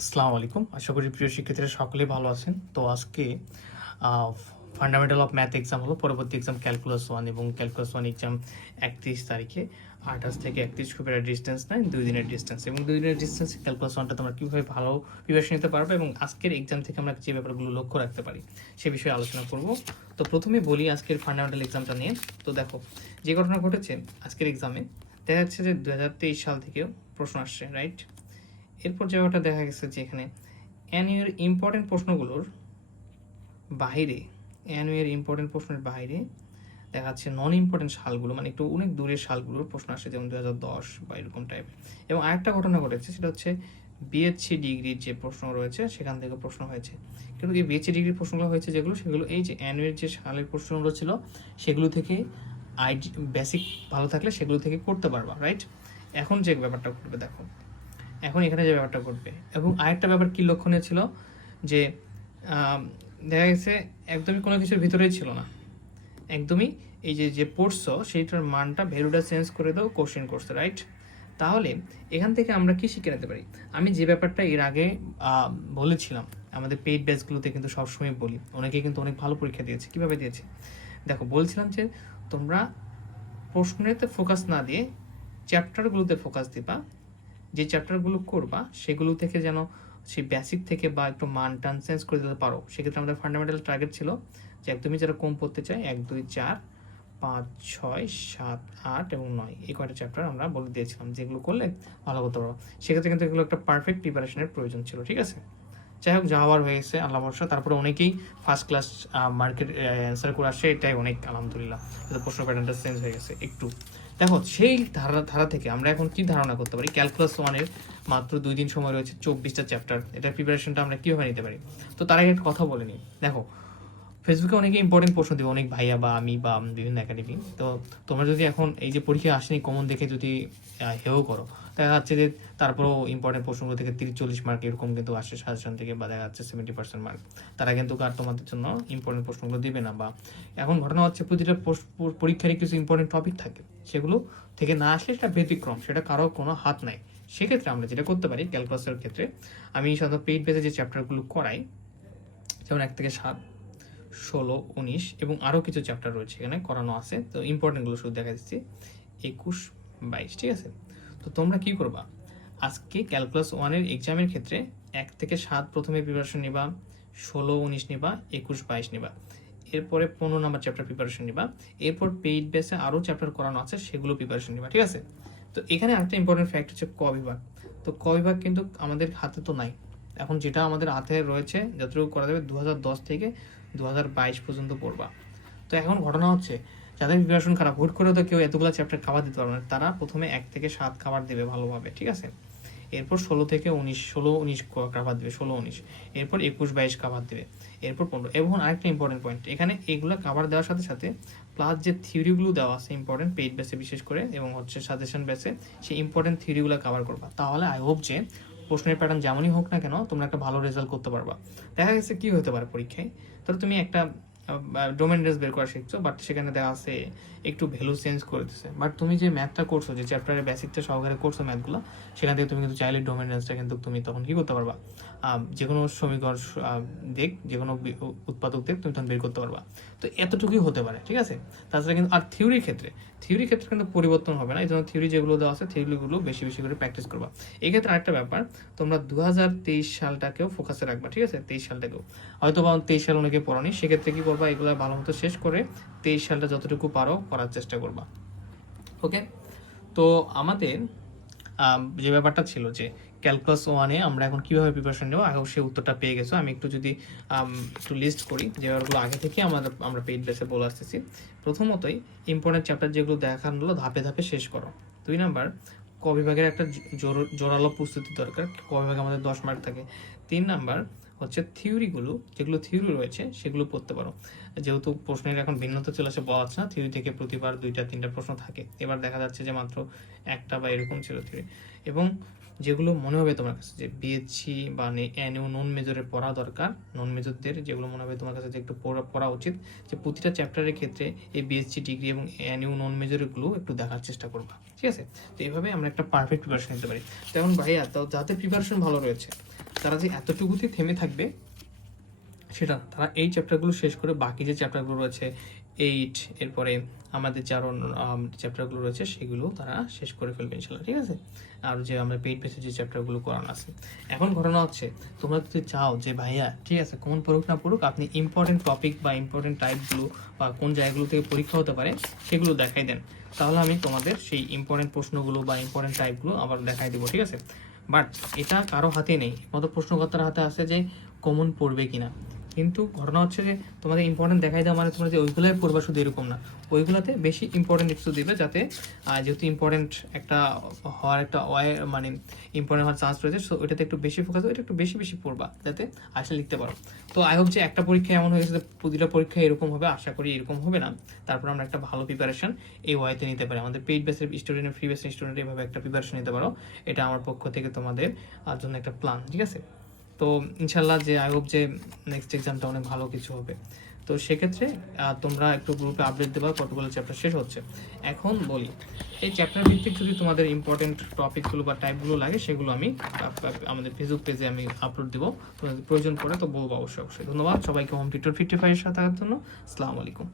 আসসালামু আলাইকুম। আশা করি প্রিয় শিক্ষার্থীরা সকলে ভালো আছেন। তো আজকে ফান্ডামেন্টাল অফ ম্যাথ এক্সাম হলো পরবর্তী এক্সাম ক্যালকুলাস ওয়ান এবং ক্যালকুলাস ওয়ান এক্সাম একত্রিশ তারিখে। আঠাশ থেকে একত্রিশ খুব একটা ডিস্টেন্স নাই, দুই দিনের ডিস্টেন্স এবং দুই দিনের ডিস্টেন্স ক্যালকুলাস ওয়ানটা তোমরা কীভাবে ভালো প্রিপারেশন নিতে পারবে এবং আজকের এক্সাম থেকে আমরা যে ব্যাপারগুলো লক্ষ্য রাখতে পারি, সে বিষয়ে আলোচনা করব। তো প্রথমে বলি আজকের ফান্ডামেন্টাল এক্সামটা নিয়ে। তো দেখো, যে ঘটনা ঘটেছে আজকের এক্সামে দেখা যাচ্ছে যে দু হাজার তেইশ সাল থেকেও প্রশ্ন আসছে রাইট এরপর যে ব্যাপারটা দেখা গেছে যে এখানে অ্যানুয়ের ইম্পর্টেন্ট প্রশ্নগুলোর বাইরে অ্যানুয়ের ইম্পর্টেন্ট প্রশ্নের বাইরে দেখা যাচ্ছে নন ইম্পর্টেন্ট সালগুলো মানে একটু অনেক দূরের সালগুলোর প্রশ্ন আসে, যেমন দু দশ বা এরকম টাইপের এবং আরেকটা ঘটনা ঘটেছে, সেটা হচ্ছে বিএসসি ডিগ্রির যে প্রশ্ন রয়েছে, সেখান থেকে প্রশ্ন হয়েছে। কিন্তু এই বিএসসি ডিগ্রির প্রশ্নগুলো হয়েছে যেগুলো, সেগুলো এই যে অ্যানুয়ের যে সালের প্রশ্নগুলো ছিল, সেগুলো থেকে আইডি বেসিক ভালো থাকলে সেগুলো থেকে করতে পারবা রাইট এখন যে ব্যাপারটা ঘটবে, দেখো। এখন এখানে যে ব্যাপারটা ঘটবে। এবং আরেকটা ব্যাপার কি লক্ষণীয় ছিল? যে দেখা গেছে একদমই কোনো কিছুর ভিতরেই ছিল না। একদমই এই যে যে পড়ছো সেইটার মানটা ভ্যালুটা চেঞ্জ করে দাও কোশ্চেন করছে রাইট তাহলে এখান থেকে আমরা কি শিখে নিতে পারি? আমি যে ব্যাপারটা এর আগে বলেছিলাম, আমাদের পেইড ব্যাচগুলোতে কিন্তু সবসময় বলি অনেকে কিন্তু অনেক ভালো পরীক্ষা দিয়েছে, কীভাবে দিয়েছে? দেখো, বলছিলাম যে তোমরা প্রশ্নেতে ফোকাস না দিয়ে চ্যাপ্টারগুলোতে ফোকাস দিবা যে চ্যাপ্টারগুলো করবা, সেগুলো থেকে যেন সেই বেসিক থেকে বা একটু মান টান চেঞ্জ করে দিতে পারো। সেক্ষেত্রে আমাদের ফান্ডামেন্টাল টার্গেট ছিল যে একদমই যারা কম পড়তে চায়, এক, দুই, চার, পাঁচ, ছয়, সাত, আট এবং নয়, এই কয়টা চ্যাপ্টার আমরা বলে দিয়েছিলাম, যেগুলো করলে ভালো করতে পারব সেক্ষেত্রে কিন্তু এগুলো একটা পারফেক্ট প্রিপারেশনের প্রয়োজন ছিল, ঠিক আছে? যাই হোক, যা হওয়ার হয়ে গেছে আল্লাহ ভরসা। তারপরে অনেকেই ফার্স্ট ক্লাস মার্কেট অ্যান্সার করে আসছে এটাই অনেক, আলহামদুলিল্লাহ। প্রশ্ন প্যাটার্নটা চেঞ্জ হয়ে গেছে, একটু। দেখো, সেই ধারা ধারা থেকে আমরা এখন কি ধারণা করতে পারি? ক্যালকুলাস ওয়ানের মাত্র দুই দিন সময় রয়েছে চব্বিশটা চ্যাপ্টার এটার প্রিপারেশনটা আমরা কীভাবে নিতে পারি? তো তার আগে একটা কথা বলে নিই। দেখো ফেসবুকে অনেকে ইম্পর্টেন্ট প্রশ্ন দেবে, অনেক ভাইয়া বা আমি বা বিভিন্ন একাডেমি তো তোমরা যদি এখন এই যে পরীক্ষা আসেনি কমন দেখে যদি হেও করো, দেখা যাচ্ছে যে তারপরেও ইম্পর্টেন্ট প্রশ্নগুলো থেকে তিরিশ চল্লিশ মার্ক এরকম কিন্তু আসে সাজেশন থেকে বা দেখা যাচ্ছে সেভেন্টি পার্সেন্ট মার্ক তারা কিন্তু আর তোমাদের জন্য ইম্পর্টেন্ট প্রশ্নগুলো দিবে না বা, এখন ঘটনা হচ্ছে প্রতিটা পরীক্ষারই কিছু ইম্পর্টেন্ট টপিক থাকে। সেগুলো থেকে না আসলে সেটা ব্যতিক্রম, সেটা কারও কোনো হাত নাই। সেক্ষেত্রে আমরা যেটা করতে পারি, ক্যালকুলাসের ক্ষেত্রে, আমি সাধারণত পেইড বেসে যে চ্যাপ্টারগুলো করাই, যেমন এক থেকে সাত, ষোলো, উনিশ এবং আরও কিছু চ্যাপ্টার রয়েছে এখানে করানো আছে। তো ইম্পর্টেন্টগুলো শুধু দেখা দিচ্ছি একুশ, বাইশ, ঠিক আছে? তো তোমরা কি করবা? আজকে ক্যালকুলাস ওয়ানের এক্সামের ক্ষেত্রে এক থেকে সাত প্রথমে প্রিপারেশন নিবা, ষোলো, উনিশ নিবা, একুশ, বাইশ নিবা। এরপরে পনেরো নাম্বার চ্যাপ্টার প্রিপারেশন নিবা। এরপর পেইড বেসে আরও চ্যাপ্টার করানো আছে, সেগুলো প্রিপারেশন নিবা, ঠিক আছে? তো এখানে আরেকটা ইম্পর্টেন্ট ফ্যাক্ট হচ্ছে ক বিভাগ। তো ক বিভাগ কিন্তু আমাদের হাতে তো নাই। এখন যেটা আমাদের হাতে রয়েছে, যতটুকু করা যাবে দু হাজার দশ থেকে দু হাজার বাইশ পর্যন্ত পড়বা। তো এখন ঘটনা হচ্ছে, যাদের প্রিপারেশন খারাপ, হুট করে তো কেউ এতগুলো চ্যাপ্টার খাবার দিতে পারবে না। তারা প্রথমে এক থেকে সাত খাবার দেবে ভালোভাবে, ঠিক আছে? এরপর ষোলো থেকে উনিশ, ষোলো, উনিশ কাভার দেবে, ষোলো, উনিশ। এরপর একুশ, বাইশ কাভার দেবে। এরপর পনেরো। এবং আরেকটা ইম্পর্টেন্ট পয়েন্ট এখানে এগুলো কাভার দেওয়ার সাথে সাথে প্লাস যে থিওরিগুলো দেওয়া আছে ইম্পর্টেন্ট পেইড বেসে বিশেষ করে এবং হচ্ছে সাজেশন বেসে সেই ইম্পর্টেন্ট থিওরিগুলো কভার করবা। তাহলে আই হোপ যে প্রশ্নের প্যাটার্ন যেমনই হোক না কেন, তোমরা একটা ভালো রেজাল্ট করতে পারবা। দেখা গেছে কী হতে পারে পরীক্ষায়? ধরো তুমি একটা ডোমেন রেস বের করা শিখছো বাট সেখানে দেওয়া আছে একটু ভ্যালু চেঞ্জ করে দিচ্ছে বাট তুমি যে ম্যাথটা করছ, যে চ্যাপ্টারের বেসিকটা সহকারে করছ ম্যাথগুলো সেখান থেকে তুমি কিন্তু চাইলে ডোমেন রেসটা কিন্তু তুমি তখন কি করতে পারবা? যে কোনো আহ, দেখ যে কোনো উৎপাদক দেখ তুমি তখন বের করতে পারবা। তো এতটুকুই হতে পারে ঠিক আছে? তাছাড়া কিন্তু আর থিওরির ক্ষেত্রে থিওরির ক্ষেত্রে কিন্তু পরিবর্তন হবে না। এই জন্য থিওরি যেগুলো দেওয়া আছে থিওরিগুলো বেশি বেশি করে প্র্যাকটিস করবা। এই ক্ষেত্রে আরেকটা ব্যাপার তোমরা দু হাজার তেইশ সালটাকেও ফোকাসে রাখবা ঠিক আছে? তেইশ সালটাকেও। হয়তো বা তেইশ সাল অনেকে পড়নি সেক্ষেত্রে কি করবা? এগুলো ভালো মতো শেষ করে তেইশ সালটা যতটুকু পারো করার চেষ্টা করবা। ওকে তো আমাদের যে ব্যাপারটা ছিল যে ক্যালকুলাস ওয়ানে আমরা এখন কীভাবে প্রিপারেশন নেব? আগেও সেই উত্তরটা পেয়ে গেছো। আমি একটু যদি একটু লিস্ট করি যে আগে থেকে আমাদের, আমরা পেইড বেসে বলে আসতেছি। প্রথমতই ইম্পর্টেন্ট চ্যাপ্টার যেগুলো দেখানো ধাপে ধাপে শেষ করো। দুই নাম্বার, ক বিভাগের একটা জোর- জোরালো প্রস্তুতি দরকার। ক বিভাগে আমাদের দশ মার্ক থাকে। তিন নাম্বার হচ্ছে থিওরিগুলো যেগুলো থিওরি রয়েছে, সেগুলো পড়তে পারো। যেহেতু প্রশ্নের এখন ভিন্নতা চলে আসে, বলা যাচ্ছে না থিওরি থেকে প্রতিবার দুইটা, তিনটা প্রশ্ন থাকে। এবার দেখা যাচ্ছে যে মাত্র একটা বা এরকম ছিল থিওরি এবং যেগুলো মনে হবে তোমার কাছে, যে বিএসসি বা এনইউ নন মেজরের পড়া দরকার নন মেজরদের যেগুলো মনে হবে তোমার কাছে যে একটু পড়া উচিত, যে প্রতিটা চ্যাপ্টারের ক্ষেত্রে এই বিএসসি ডিগ্রি এবং এনইউ নন মেজরগুলো একটু দেখার চেষ্টা করবা, ঠিক আছে? তো এইভাবে আমরা একটা পারফেক্ট প্রিপারেশন নিতে পারি। তেমন ভাইয়া, তো যাদের প্রিপারেশন ভালো রয়েছে, তারা যে এতটুকুতে থেমে থাকবে, সেটা তারা এই চ্যাপ্টারগুলো শেষ করে বাকি যে চ্যাপ্টারগুলো রয়েছে এইট এরপরে আমাদের যে আরও চ্যাপ্টারগুলো রয়েছে, সেগুলো তারা শেষ করে ফেলবে ইনশাল্লাহ ঠিক আছে? আর যে আমরা পেইড বেসে যে চ্যাপ্টারগুলো করানো আছে। এখন ঘটনা হচ্ছে, তোমরা যদি চাও যে ভাইয়া, ঠিক আছে, কোন পড়ুক না পড়ুক, আপনি ইম্পর্টেন্ট টপিক বা ইম্পর্টেন্ট টাইপগুলো বা কোন জায়গাগুলো থেকে পরীক্ষা হতে পারে, সেগুলো দেখাই দেন। তাহলে আমি তোমাদের সেই ইম্পর্টেন্ট প্রশ্নগুলো বা ইম্পর্টেন্ট টাইপগুলো আবার দেখাই দেবো, ঠিক আছে? বাট এটা কারও হাতে নেই। মত প্রশ্নকর্তার হাতে আছে যে কমন পড়বে কিনা। কিন্তু ঘটনা হচ্ছে যে তোমাদের ইম্পর্টেন্ট দেখাই দেওয়া মানে তোমরা যে ওইগুলোই পড়বা শুধু এরকম না, ওইগুলোতে বেশি ইম্পর্টেন্ট একটু দিবে যাতে যেহেতু ইম্পর্টেন্ট একটা হওয়ার একটা ওয়াই মানে ইম্পর্টেন্ট হওয়ার চান্স রয়েছে সো ওইটাতে একটু বেশি ফোকাস ওইটা একটু বেশি বেশি পড়বা যাতে আসলে লিখতে পারো। তো আই হোপ যে একটা পরীক্ষা এমন হয়ে গেছে যে প্রতিটা পরীক্ষা এরকম হবে, আশা করি এরকম হবে না। তারপর আমরা একটা ভালো প্রিপারেশন এই ওয়াইতে নিতে পারি। আমাদের পেইড বেসের স্টুডেন্ট ফ্রি বেসের স্টুডেন্ট এভাবে একটা প্রিপারেশন নিতে পারো। এটা আমার পক্ষ থেকে তোমাদের জন্য একটা প্ল্যান ঠিক আছে? তো ইনশাল্লাহ যে আই হোপ যে নেক্সট এক্সামটা অনেক ভালো কিছু হবে। তো সেক্ষেত্রে তোমরা একটু গ্রুপে আপডেট দেবা কতগুলো চ্যাপ্টার শেষ হচ্ছে। এখন বলি, এই চ্যাপ্টার ভিত্তিক যদি তোমাদের ইম্পর্টেন্ট টপিকগুলো বা টাইপগুলো লাগে, সেগুলো আমি আমাদের ফেসবুক পেজে আমি আপলোড দেবো। প্রয়োজন পড়ে তো বলব অবশ্যই অবশ্যই। ধন্যবাদ সবাইকে হোম টিউটর ফিফটি ফাইভের সাথে থাকার জন্য। আসসালামু আলাইকুম।